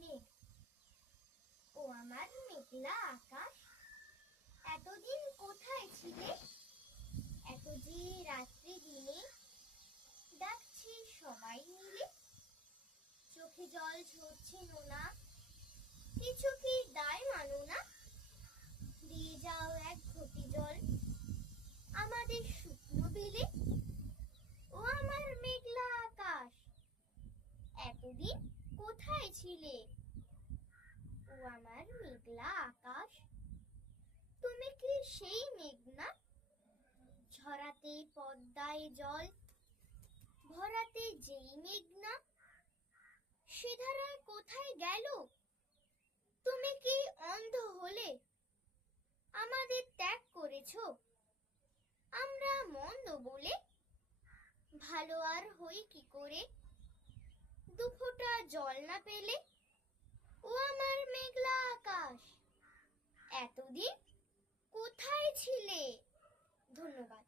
মেঘ। ও আমার মেঘলা আকাশ, এতদিন কোথায় ছিলে? এত যে রাত্রি দিনে ডাকছি সবাই মিলে। চোখে জল ঝরছে নোনা, কিছু কি দায় মানো না? দিয়ে যাও এক ঘটি জল আমাদের শুকনো বিলে। ও আমার মেঘলা আকাশ, এতদিন কোথায় ছিলে? ও আমার মেঘলা আকাশ, তুমি কি সেই মেঘ না? ঝরাতে পদ্মায় জল ভরাতে যেই মেঘ না, সে ধারা কোথায় গেল? তুমি কি অন্ধ হলে? আমাদের ত্যাগ করেছো আমরা মন্দ বলে? ভালো আর হই কি করে দুফোঁটা জল না পেলে? ও আমার মেঘলা আকাশ, এতদিন কোথায় ছিলে? ধন্যবাদ।